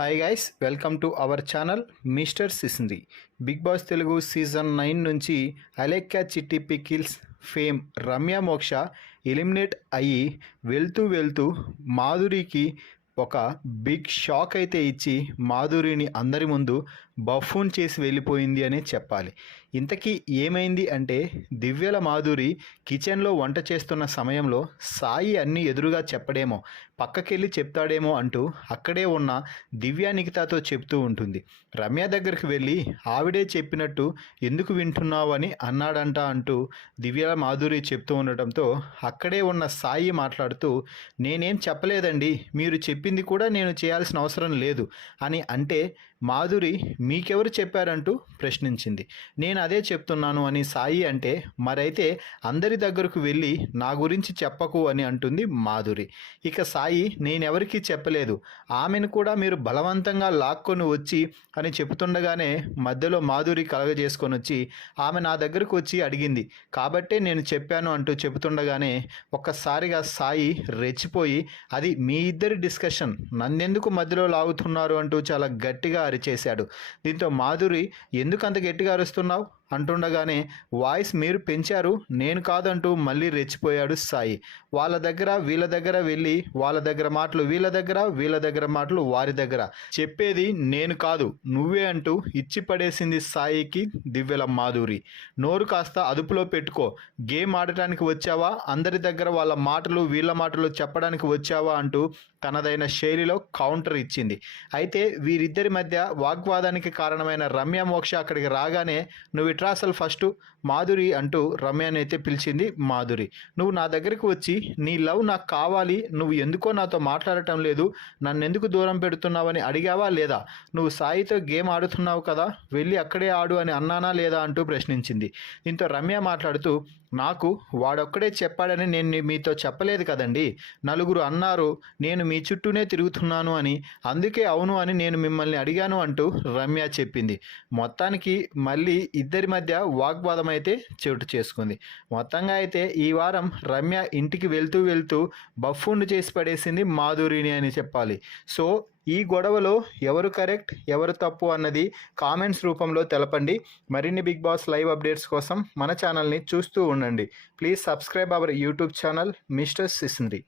Hi guys, welcome to our channel mister Sisindri. Bigg Boss Telugu season 9 నుంచి అలెక్కా చిట్టి pickles fame Ramya మోక్ష eliminate అయ్యి వెళ్తూ మాధురికి ఒక బిగ్ షాక్ అయితే ఇచ్చి మాధురిని అందరి ముందు బఫూన్ చేసి వెళ్ళిపోయింది అనే చెప్పాలి. ఇంతకీ ఏమైంది అంటే, దివ్యల మాధురి కిచెన్లో వంట చేస్తున్న సమయంలో సాయి అన్నీ ఎదురుగా చెప్పడేమో, పక్కకెళ్ళి చెప్తాడేమో అంటూ అక్కడే ఉన్న దివ్య నిఖితాతో చెప్తూ ఉంటుంది. రమ్య దగ్గరికి వెళ్ళి ఆవిడే చెప్పినట్టు ఎందుకు వింటున్నావు అని అన్నాడంట అంటూ దివ్యల మాధురి చెప్తూ ఉండటంతో అక్కడే ఉన్న సాయి మాట్లాడుతూ, నేనేం చెప్పలేదండి, మీరు చెప్పింది కూడా నేను చేయాల్సిన అవసరం లేదు అని అంటే, మాధురి మీకెవరు చెప్పారంటూ ప్రశ్నించింది. నేను అదే చెప్తున్నాను అని సాయి అంటే, మరైతే అందరి దగ్గరకు వెళ్ళి నా గురించి చెప్పకు అని అంటుంది మాధురి. ఇక సాయి, నేనెవరికీ చెప్పలేదు, ఆమెను కూడా మీరు బలవంతంగా లాక్కొని వచ్చి అని చెబుతుండగానే మధ్యలో మాధురి కలగజేసుకొని వచ్చి ఆమె నా దగ్గరకు వచ్చి అడిగింది కాబట్టే నేను చెప్పాను అంటూ చెబుతుండగానే ఒక్కసారిగా సాయి రెచ్చిపోయి, అది మీ ఇద్దరి డిస్కషన్, నన్నెందుకు మధ్యలో లాగుతున్నారు అంటూ చాలా గట్టిగా అరిచేశాడు. దీంతో మాధురి, ఎందుకు అంత గట్టిగా అరుస్తున్నావు అంటుండగానే, వాయిస్ మీరు పెంచారు, నేను కాదంటూ మళ్ళీ రెచ్చిపోయాడు సాయి. వాళ్ళ దగ్గర వీళ్ళ దగ్గర వెళ్ళి వాళ్ళ దగ్గర మాటలు వీళ్ళ దగ్గర, వీళ్ళ దగ్గర మాటలు వారి దగ్గర, చెప్పేది నేను కాదు నువ్వే అంటూ ఇచ్చి పడేసింది సాయికి దివ్యల మాధురి. నోరు కాస్త అదుపులో పెట్టుకో, గేమ్ ఆడటానికి వచ్చావా, అందరి దగ్గర వాళ్ళ మాటలు వీళ్ళ మాటలు చెప్పడానికి వచ్చావా అంటూ తనదైన శైలిలో కౌంటర్ ఇచ్చింది. అయితే వీరిద్దరి మధ్య వాగ్వాదానికి కారణమైన రమ్య మోక్ష అక్కడికి రాగానే, నువ్వు ఇట్రా అసలు ఫస్ట్ మాధురి అంటూ రమ్యని అయితే పిలిచింది మాధురి. నువ్వు నా దగ్గరికి వచ్చి నీ లవ్ నాకు కావాలి, నువ్వు ఎందుకో నాతో మాట్లాడటం లేదు, నన్ను ఎందుకు దూరం పెడుతున్నావని అడిగావా లేదా, నువ్వు సాయితో గేమ్ ఆడుతున్నావు కదా, వెళ్ళి అక్కడే ఆడు అని అన్నానా లేదా అంటూ ప్రశ్నించింది. దీంతో రమ్య మాట్లాడుతూ, నాకు వాడొక్కడే చెప్పాడని నేను మీతో చెప్పలేదు కదండి, నలుగురు అన్నారు, నేను మీ చుట్టూనే తిరుగుతున్నాను అని, అందుకే అవును అని నేను మిమ్మల్ని అడిగాను అంటూ రమ్య చెప్పింది. మొత్తానికి మళ్ళీ ఇద్దరి మధ్య వాగ్వాదం అయితే చోటు చేసుకుంది. మొత్తంగా అయితే ఈ వారం రమ్య ఇంటికి వెళ్తూ బఫూన్ చేసి పడేసింది మాధురిని అని చెప్పాలి. సో ఈ గొడవలో ఎవరు కరెక్ట్ ఎవరు తప్పు అన్నది కామెంట్స్ రూపంలో తెలపండి. మరిన్ని బిగ్ బాస్ లైవ్ అప్డేట్స్ కోసం మన ఛానల్ని చూస్తూ ఉండండి. Please subscribe our YouTube channel mister సిసింద్రి.